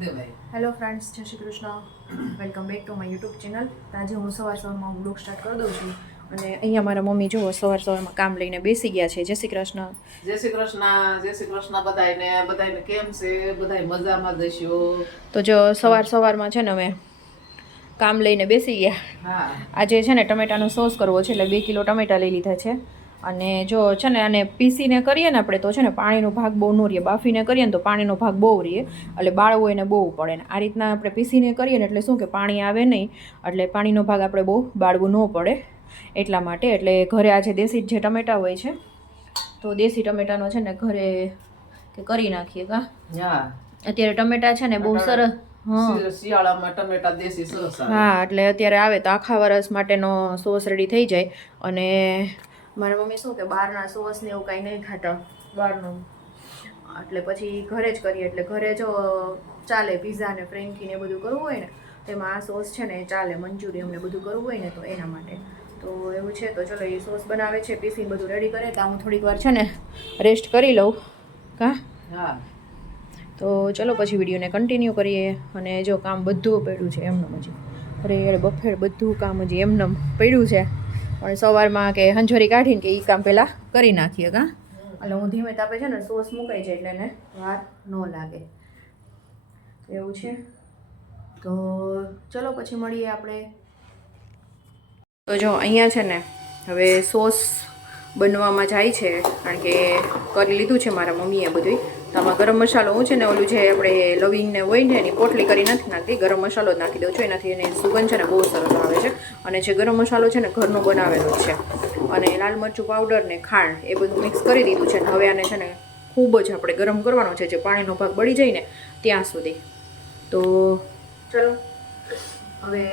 Hello friends Jai Shri Krishna. Welcome back to my YouTube channel આજે હું સવાર સવારમાં બ્લોગ સ્ટાર્ટ કરી દઉં છું. અને અહીંયા મારા મમ્મી જુઓ સવાર સવારમાં કામ લઈને બેસી ગયા છે. જય શ્રી કૃષ્ણ. જય શ્રી કૃષ્ણ જય શ્રી કૃષ્ણ બધાયને. બધાયને કેમ છે? બધાય મજામાં જશો તો જો સવાર સવારમાં છે ને અમે કામ લઈને બેસી ગયા. હા. આજે છે ને ટમેટાનો સોસ કરવો છે એટલે બે કિલો ટમેટા લઈ લીધા છે. અને જો છે ને આને પીસીને કરીએ ને આપણે તો છે ને પાણીનો ભાગ બહુ ન રહીએ બાફીને કરીએ ને તો પાણીનો ભાગ બહુ રહીએ એટલે બાળવું એને બહુ પડે. ને આ રીતના આપણે પીસીને કરીએ ને એટલે શું કે પાણી આવે નહીં એટલે પાણીનો ભાગ આપણે બહુ બાળવું ન પડે. એટલા માટે એટલે ઘરે આજે દેશી જે ટમેટા હોય છે તો દેશી ટમેટાનો છે ને ઘરે કે કરી નાખીએ કા? હા. અત્યારે ટમેટા છે ને બહુ સરસ શિયાળામાં ટમેટા દેશી સરસ હા એટલે અત્યારે આવે તો આખા વરસ માટેનો સોસ રેડી થઈ જાય. અને મારા મમ્મી શું કે બહારના સોસ ને એવું કાંઈ નહીં ખાતા બહારનું. એટલે પછી ઘરે જ કરીએ એટલે ઘરે જો ચાલે પીઝા ને ફ્રેન્કી ને બધું કરવું હોય ને તેમાં આ સોસ છે ને એ ચાલે મંચુરિયમ ને બધું કરવું હોય ને તો એના માટે. તો એવું છે તો ચલો એ સોસ બનાવે છે પીસીને બધું રેડી કરે તો હું થોડીક વાર છે ને રેસ્ટ કરી લઉં. કા? હા. તો ચલો પછી વિડીયોને કન્ટિન્યુ કરીએ અને જો કામ બધું પડ્યું છે એમનેમ હજી. અરે યાર બફેર બધું કામ હજી એમનેમ પડ્યું છે. પણ સવારમાં કે હંજોરી કાઢીને કે એ કામ પહેલાં કરી નાખીએ, કાં? એટલે હું ધીમે તાપે છે ને સોસ મુકાઈ જાય એટલે એને વાર ન લાગે. એવું છે. તો ચલો પછી મળીએ આપણે. તો જો અહીંયા છે ને હવે સોસ બનવામાં જાય છે, કારણ કે કરી લીધું છે મારા મમ્મીએ બધું તો આમાં ગરમ મસાલો હું છે ને ઓલું જે આપણે લવિંગને હોય ને એની પોટલી કરી નથી નાખતી ગરમ મસાલો નાખી દઉં છું. એનાથી એની સુગંધ છે ને બહુ સરસ આવે છે. અને જે ગરમ મસાલો છે ને ઘરનો બનાવેલો છે. અને લાલ મરચું પાવડર ને ખાંડ એ બધું મિક્સ કરી દીધું છે હવે આને છે ને ખૂબ જ આપણે ગરમ કરવાનો છે. જે પાણીનો ભાગ બળી જાય ને ત્યાં સુધી. તો ચલો. હવે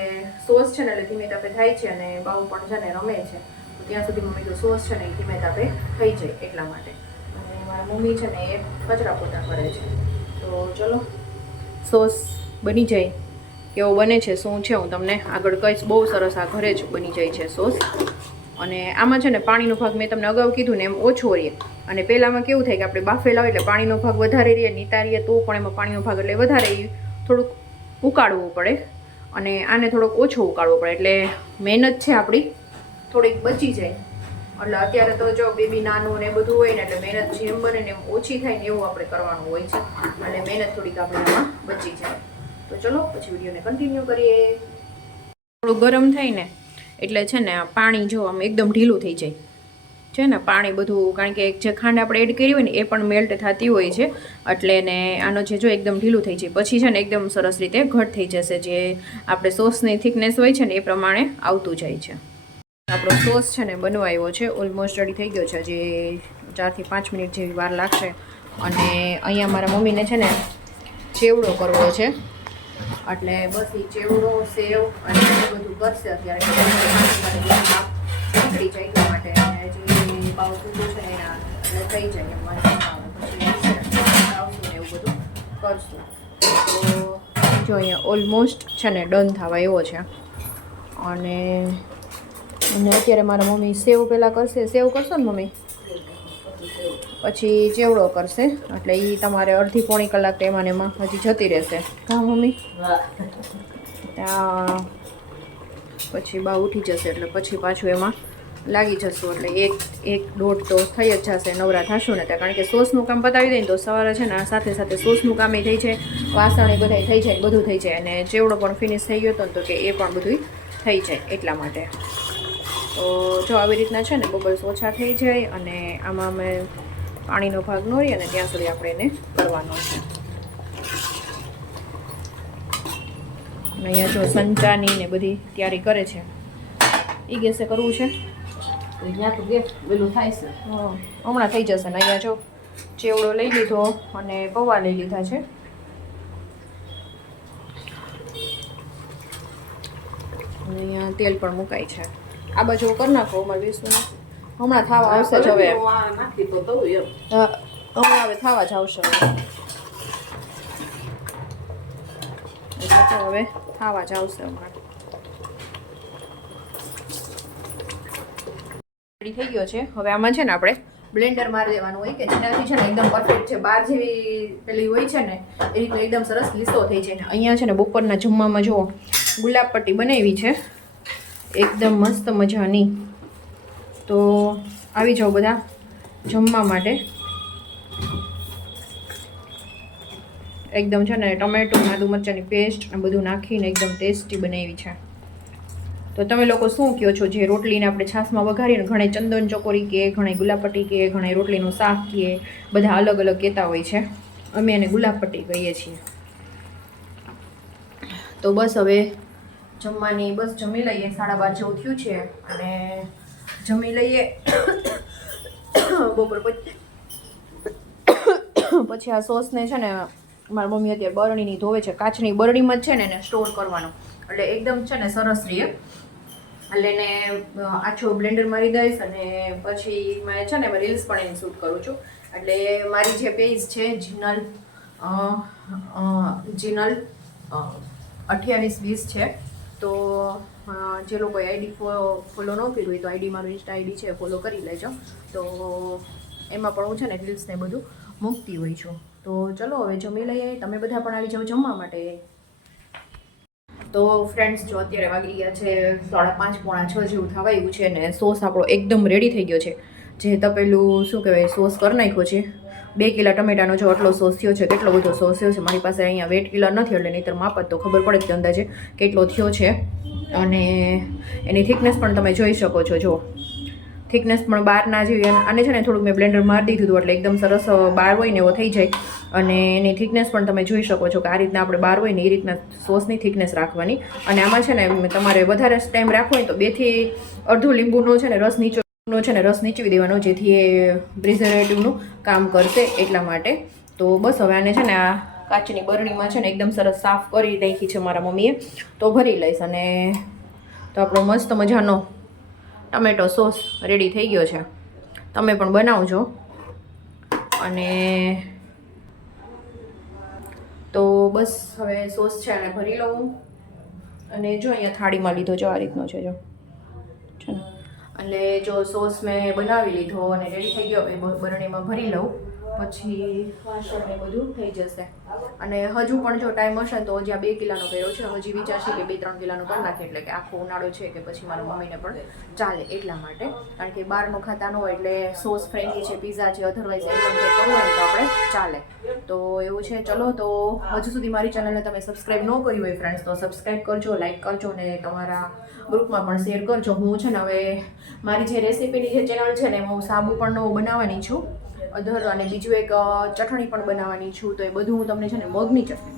સોસ છે ને એટલે ધીમે તાપે થાય છે અને બાઉ પણ છે ને રમે છે. ત્યાં સુધી મમ્મી તો સોસ છે ને ધીમે તાપે થઈ જાય એટલા માટે. મારા મમ્મી છે ને એ કચરા પોતા કરે છે. તો ચલો. સોસ બની જાય. કેવો બને છે, શું છે, હું તમને આગળ કહીશ. બહુ સરસ આ ઘરે જ બની જાય છે સોસ. અને આમાં છે ને પાણીનો ભાગ મેં તમને અગાઉ કીધું ને એમ ઓછો રહીએ. અને પહેલાંમાં કેવું થાય કે આપણે બાફેલા હોય એટલે પાણીનો ભાગ વધારે રહીએ, નિતારીએ તો પણ એમાં પાણીનો ભાગ એટલે વધારે થોડુંક ઉકાળવું પડે. અને આને થોડોક ઓછો ઉકાળવો પડે. એટલે મહેનત છે આપણી. થોડીક બચી જાય. એટલે અત્યારે તો જો બેબી નાનું ને બધું હોય ને એટલે મહેનત જેમ બને ને ઓછી થાય ને એવું આપણે કરવાનું હોય છે. એટલે મહેનત થોડીક આપણે એમાં બચી જાય. તો ચલો, પછી વિડીયોને કન્ટિન્યુ કરીએ. થોડું ગરમ થાય ને એટલે છે ને પાણી જો આમ એકદમ ઢીલું થઈ જાય. છે ને, પાણી બધું, કારણ કે જે ખાંડ આપણે એડ કરી હોય ને એ પણ મેલ્ટ થતી હોય છે. એટલે ને આનો જે જો એકદમ ઢીલું થઈ જાય. પછી છે ને એકદમ સરસ રીતે ઘટ થઈ જશે. જે આપણે સોસની થિકનેસ હોય છે ને એ પ્રમાણે આવતું જાય છે. આપણો સોસ છે ને બનવા આવ્યો છે ઓલમોસ્ટ રેડી થઈ ગયો છે જે ચારથી પાંચ મિનિટ જેવી વાર લાગશે. અને અહીંયા મારા મમ્મીને છે ને ચેવડો કરવો છે. એટલે બસ એ ચેવડો, સેવ અને બધું કરશે અત્યારે. નીકળી જાય એટલા માટે. જે પાવ સૂકું છે એના એટલે થઈ જાય એમ એવું બધું કરશું. તો જો અહીંયા ઓલમોસ્ટ છે ને ડન થવા એવો છે. અને અને અત્યારે મારા મમ્મી સેવ પહેલાં કરશે, સેવ કરશો ને મમ્મી? પછી ચેવડો કરશે, એટલે એ તમારે અડધી પોણી કલાક એમાં એમાં હજી જતી રહેશે. હા, મમ્મી? પછી બા ઉઠી જશે, એટલે પછી પાછું એમાં લાગી જશું, એટલે એક એક, દોઢ તો થઈ જ જશે, નવરા થશું ને ત્યાં. કારણ કે સોસનું કામ પતાવી દઈએ તો સવારે છે ને સાથે સાથે સોસનું કામ થઈ છે વાસણ એ બધા થઈ જાય બધું થઈ જાય. અને ચેવડો પણ ફિનિશ થઈ ગયો હતો ને તો કે એ પણ બધું થઈ જાય એટલા માટે. તો જો આવી રીતના છે ને બબલ્સ ઓછા થઈ જાય અને આમાં અમે પાણીનો ભાગ નોરી અને ત્યાં સુધી આપણે એને કરવાનો છે. અને અહીંયા જો સંચાની ને બધી તૈયારી કરે છે. એ ગેસે કરવું છે? અહીંયા તો ગેસ પેલું થાય છે. હમણાં થઈ જશે ને અહીંયા જો ચેવડો લઈ લીધો અને પૌવા લઈ લીધા છે. અને અહીંયા તેલ પણ મુકાય છે. આ બાજુ કરી નાખો અમારે હમણાં થવા આવશે જ હવે. હમણાં હવે થવા જ આવશે હવે. થાવા હવે થવા જ આવશે હમણાં. થઈ ગયો છે? હવે આમાં છે ને આપણે બ્લેન્ડર મારી દેવાનું હોય કે જેનાથી છે ને એકદમ પરફેક્ટ છે. બાર જેવી પેલી હોય છે ને એ રીતે એકદમ સરસ લીસો થઈ છે ને અહીંયા છે ને બપોરના જમવામાં જુઓ ગુલાબ પટ્ટી બનાવી છે. એકદમ મસ્ત મજાની. તો આવી જાઓ બધા જમવા માટે. એકદમ છે ને ટમેટું આદુ મરચાંની પેસ્ટ ને બધું નાખીને એકદમ ટેસ્ટી બનાવી છે. તો તમે લોકો શું કહો છો? જે રોટલીને આપણે છાશમાં વઘારીને ઘણે ચંદન ચકોરી કે ઘણે ગુલાબપટ્ટી કે ઘણે રોટલીનું શાક કે બધા અલગ અલગ કહેતા હોય છે. અમે એને ગુલાબપટ્ટી કહીએ છીએ. તો બસ હવે જમવાની બસ જમી લઈએ, સાડા બાર જેવું થયું છે અને જમી લઈએ. બપોર પછી પછી આ સોસને છે ને મારી મમ્મી અત્યારે બરણીની ધોવે છે, કાચની બરણીમાં જ છે ને એને સ્ટોર કરવાનો. એટલે એકદમ છે ને સરસ રહે એટલે એને આછો બ્લેન્ડર મારી દઈશ અને પછી મેં છે ને રીલ્સ પણ એની શૂટ કરું છું. એટલે મારી જે પેજ છે, જીનલ જીનલ અઠ્યાવીસ વીસ છે તો જે લોકો આઈડી ફોલો ન કર્યું હોય તો આઈડી મારું ઇન્સ્ટા આઈડી છે ફોલો કરી લેજો. તો, એમાં પણ હું છે ને રીલ્સ ને બધું મૂકતી હોય છું. તો ચલો, હવે જમી લઈએ. તમે બધા પણ આવી જાઓ જમવા માટે. તો ફ્રેન્ડ્સ જો અત્યારે વાગી ગયા છે સાડા પાંચ, પોણા છ જેવું થવાયું છે ને સોસ આપણો એકદમ રેડી થઈ ગયો છે. જે તપેલું, શું કહેવાય સોસ કરી નાખ્યો છે. બે કિલા ટમેટાનો જો આટલો સોસ થયો છે, કેટલો બધો સોસ થયો છે, મારી પાસે અહીંયા વેટ કિલર નથી, એટલે નહીંતર માપ જ તો ખબર પડે કે અંદાજે કેટલો થયો છે. અને એની થિકનેસ પણ તમે જોઈ શકો છો જો થિકનેસ પણ બહારના જેવી આને છે ને થોડુંક મેં બ્લેન્ડર મારી દીધું હતું, એટલે એકદમ સરસ બહાર હોય ને એવો થઈ જાય. અને એની થિકનેસ પણ તમે જોઈ શકો છો કે આ રીતના આપણે બાર હોય ને એ રીતના સોસની થિકનેસ રાખવાની. અને આમાં છે ને તમારે વધારે ટાઈમ રાખવો હોય તો બેથી અડધું લીંબુનો છે ને રસ નીચોનો છે ને રસ નીચવી દેવાનો જેથી એ પ્રિઝર્વેટિવનું કામ કરશે એટલા માટે. તો બસ હવે આને છે ને આ કાચની બરણીમાં છે ને એકદમ સરસ સાફ કરી નાખી છે મારા મમ્મીએ. તો ભરી લઈશ અને તો આપણો મસ્ત મજાનો ટમેટો સોસ રેડી થઈ ગયો છે. તમે પણ બનાવજો. અને તો બસ હવે સોસ છે એને ભરી લઉં. અને જો અહીંયા થાળીમાં લીધો જો આ રીતનો છે, જો. ને એટલે જો સોસ મેં બનાવી લીધો અને રેડી થઈ ગયો એ બરણીમાં ભરી લઉં. પછી વાસણ ને બધું થઈ જશે. અને હજુ પણ જો ટાઈમ હશે તો હજી બે કિલાનો કર્યો છે, હજી વિચારશે કે બે ત્રણ કિલાનો કરી નાખે એટલે કે આખો ઉનાળો છે કે પછી મારા મમ્મીને પણ ચાલે એટલા માટે. કારણ કે બહારનું ખાતા ન હોય એટલે સોસ ફ્રેન્કી છે પીઝા છે અધરવાઇઝ એમ કરવું હોય તો આપણે ચાલે. તો એવું છે, ચલો તો હજુ સુધી મારી ચેનલને તમે સબસ્ક્રાઈબ ન કરી હોય ફ્રેન્ડ્સ તો સબસ્ક્રાઈબ કરજો લાઈક કરજો ને તમારા ગ્રુપમાં પણ શેર કરજો. હું છે ને હવે મારી જે રેસીપીની જે ચેનલ છે ને એમાં હું સાબુ પણ નવું બનાવવાની છું. અધર અને બીજું એક ચટણી પણ બનાવવાની છું, તો એ બધું હું તમને છે ને મગની ચટણી,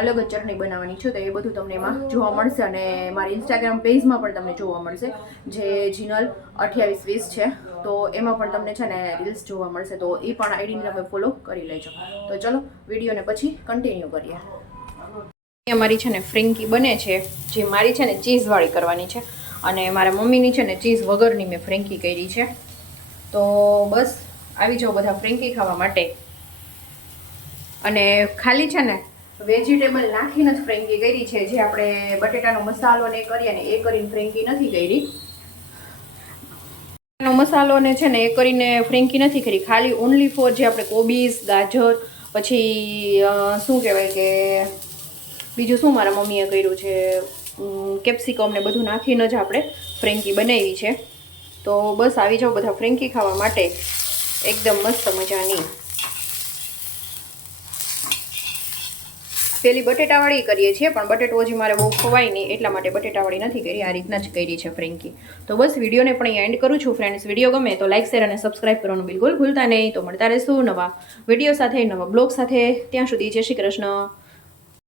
અલગ જ ચટણી બનાવવાની છું, તો એ બધું તમને એમાં જોવા મળશે અને મારી ઇન્સ્ટાગ્રામ પેજમાં પણ તમને જોવા મળશે, જે જીનલ અઠ્યાવીસ વીસ છે, તો એમાં પણ તમને છે ને રીલ્સ જોવા મળશે, તો એ પણ આઈડીને તમે ફોલો કરી લેજો. તો ચલો વિડીયોને પછી કન્ટિન્યુ કરીએ. મારી છે ને ફ્રિંકી બને છે, જે મારી છે ને ચીઝવાળી કરવાની છે, અને મારા મમ્મીની છે ને ચીઝ વગરની મેં ફ્રેન્કી કરી છે. તો બસ આવી જાઓ બધા ફ્રેન્કી ખાવા માટે. અને ખાલી છે ને, વેજીટેબલ નાખીને જ ફ્રેન્કી કરી છે, જે આપણે બટેટાનો મસાલો ને એ કરીએ ને, એ કરીને ફ્રેન્કી નથી કરી. મસાલો ને છે ને, એ કરીને ફ્રેન્કી નથી કરી. ખાલી ઓનલી ફોર જે આપણે કોબીઝ ગાજર, પછી શું કહેવાય કે, બીજું શું મારા મમ્મીએ કર્યું છે કેપ્સિકમ ને બધું નાખીને જ આપણે ફ્રેન્કી બનાવી છે. તો બસ આવી જાઓ બધા ફ્રેન્કી ખાવા માટે. એકદમ મસ્ત મજાની. પેલી બટેટાવાળી કરીએ છીએ, પણ બટેટો હજી મારે બહુ ખવાય નહીં, એટલા માટે બટેટાવાળી નથી કરી, આ રીતના જ કરી છે ફ્રેન્કી તો બસ વિડીયોને પણ એન્ડ કરું છું ફ્રેન્ડ્સ વીડિયો ગમે તો લાઇક શેર અને સબસ્ક્રાઇબ કરવાનું બિલકુલ ભૂલતા નહીં. તો મળતા રહેશું નવા વીડિયો સાથે, નવા બ્લોગ સાથે. ત્યાં સુધી જય શ્રી કૃષ્ણ.